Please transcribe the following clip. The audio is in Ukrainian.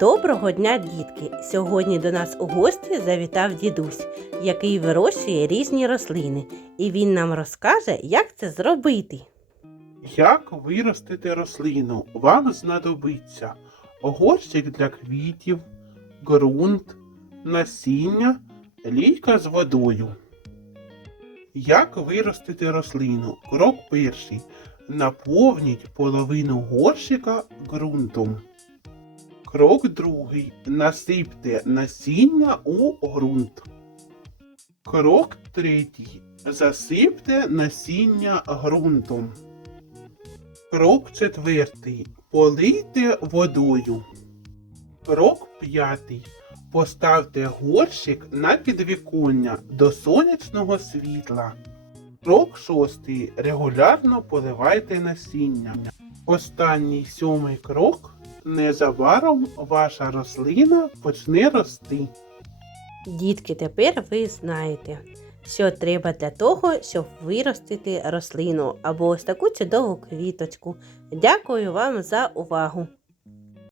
Доброго дня, дітки! Сьогодні до нас у гості завітав дідусь, який вирощує різні рослини, і він нам розкаже, як це зробити. Як виростити рослину? Вам знадобиться горщик для квітів, ґрунт, насіння, лійка з водою. Як виростити рослину? Крок перший. Наповніть половину горщика ґрунтом. Крок другий. Насипте насіння у ґрунт. Крок третій. Засипте насіння ґрунтом. Крок четвертий. Полийте водою. Крок п'ятий. Поставте горщик на підвіконня до сонячного світла. Крок шостий. Регулярно поливайте насіння. Останній сьомий крок. Незабаром ваша рослина почне рости. Дітки, тепер ви знаєте, що треба для того, щоб виростити рослину або ось таку чудову квіточку. Дякую вам за увагу!